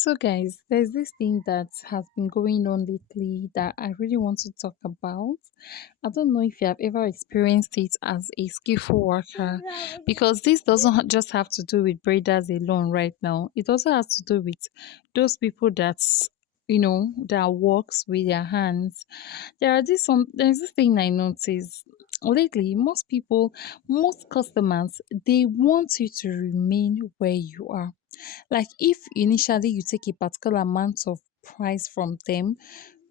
So, guys, there's this thing that has been going on lately that I really want to talk about. I don't know if you have ever experienced it as a skillful worker, because this doesn't just have to do with braiders alone right now. It also has to do with those people that works with their hands. There's this thing I noticed lately. Most customers, they want you to remain where you are. Like if initially you take a particular amount of price from them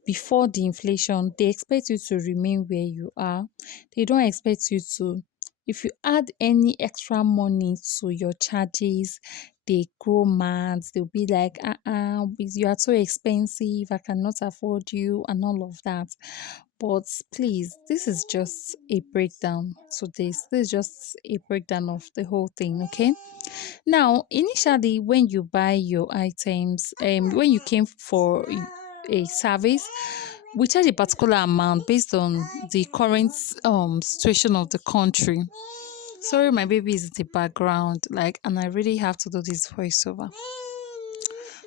before the inflation, they expect you to remain where you are. They don't expect you to, if you add any extra money to your charges, they go mad. They'll be like, you are so expensive, I cannot afford you, and all of that. But please, this is just a breakdown to this. This is just a breakdown of the whole thing, okay? Now, initially, when you buy your items, when you came for a service, we charge a particular amount based on the current situation of the country. Sorry, my baby is in the background, and I really have to do this voiceover.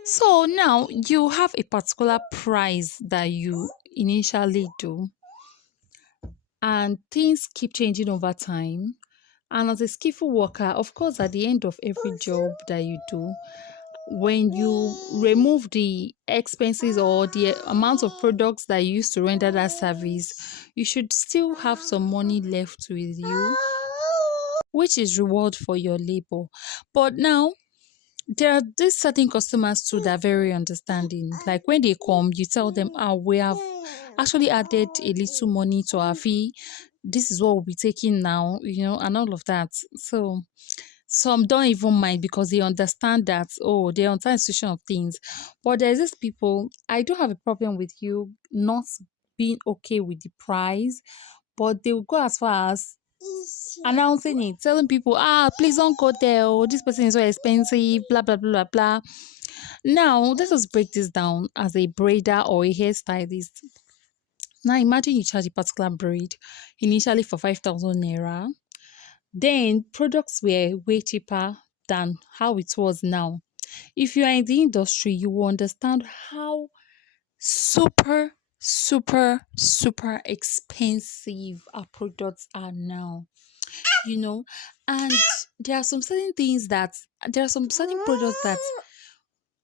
So now you have a particular price that you initially do, and things keep changing over time. And as a skillful worker, of course, at the end of every job that you do, when you remove the expenses or the amount of products that you used to render that service, you should still have some money left with you, which is reward for your labor. But now, there are these certain customers too that are very understanding. Like when they come, you tell them, we have actually added a little money to our fee. This is what we'll be taking now, and all of that. So some don't even mind because they understand that, they understand the situation of things. But there's this people, I don't have a problem with you not being okay with the price, but they will go as far as announcing it, telling people, please don't go there. Oh, this person is so expensive, blah blah blah blah blah. Now let us break this down as a braider or a hairstylist. Now imagine you charge a particular braid initially for 5,000 naira. Then products were way cheaper than how it was now. If you are in the industry, you will understand how super, super, super expensive our products are now. You know, and there are some certain things that there are some certain products that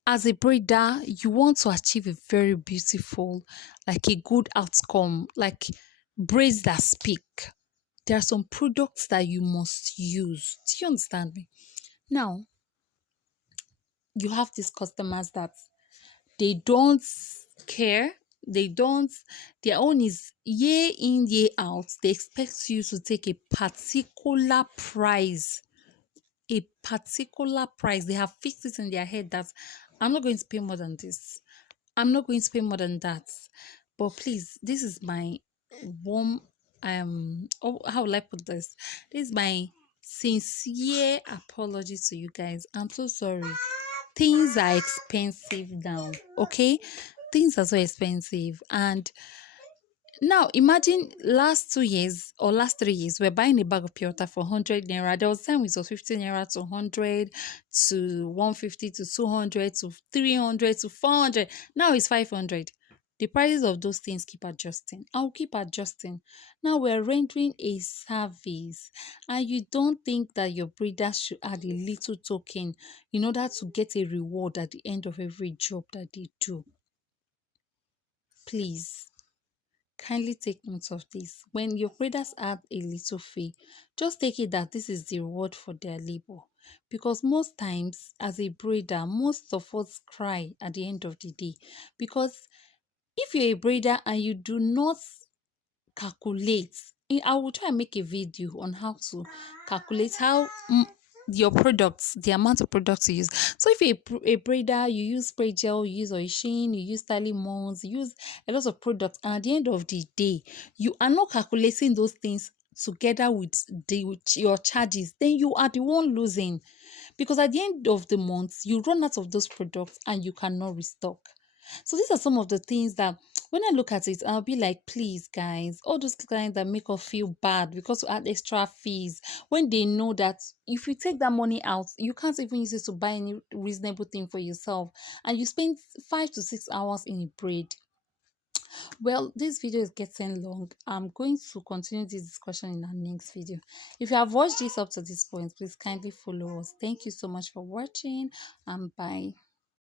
as a breeder you want to achieve a very beautiful, like a good outcome, like braids that speak. There are some products that you must use. Do you understand me? Now, you have these customers that they don't care. They don't, their own is year in, year out. They expect you to take a particular price. A particular price. They have fixed it in their head that I'm not going to pay more than this. I'm not going to pay more than that. But please, this is my warm how will I put this? This is my sincere apology to you guys. I'm so sorry. Things are expensive now. Okay? Things are so expensive. And now imagine last 2 years or last 3 years, we're buying a bag of pure water for 100 naira. There was time it was 50 naira to 100 to 150 to 200 to 300 to 400. Now it's 500. The prices of those things keep adjusting. I'll keep adjusting. Now we're rendering a service, and you don't think that your breeders should add a little token in order to get a reward at the end of every job that they do. Please kindly take note of this. When your traders add a little fee, just take it that this is the reward for their labor. Because most times, as a breeder, most of us cry at the end of the day. Because if you're a breeder and you do not calculate, I will try and make a video on how to calculate how your products, the amount of products you use. So if you're a braider, you use spray gel, you use oil, you use styling molds, you use a lot of products, and at the end of the day, you are not calculating those things together with your charges, then you are the one losing, because at the end of the month you run out of those products and you cannot restock. So these are some of the things that when I look at it, I'll be like, please, guys, all those clients that make us feel bad because we add extra fees when they know that if you take that money out, you can't even use it to buy any reasonable thing for yourself, and you spend 5 to 6 hours in a braid. Well, this video is getting long. I'm going to continue this discussion in our next video. If you have watched this up to this point, please kindly follow us. Thank you so much for watching, and bye.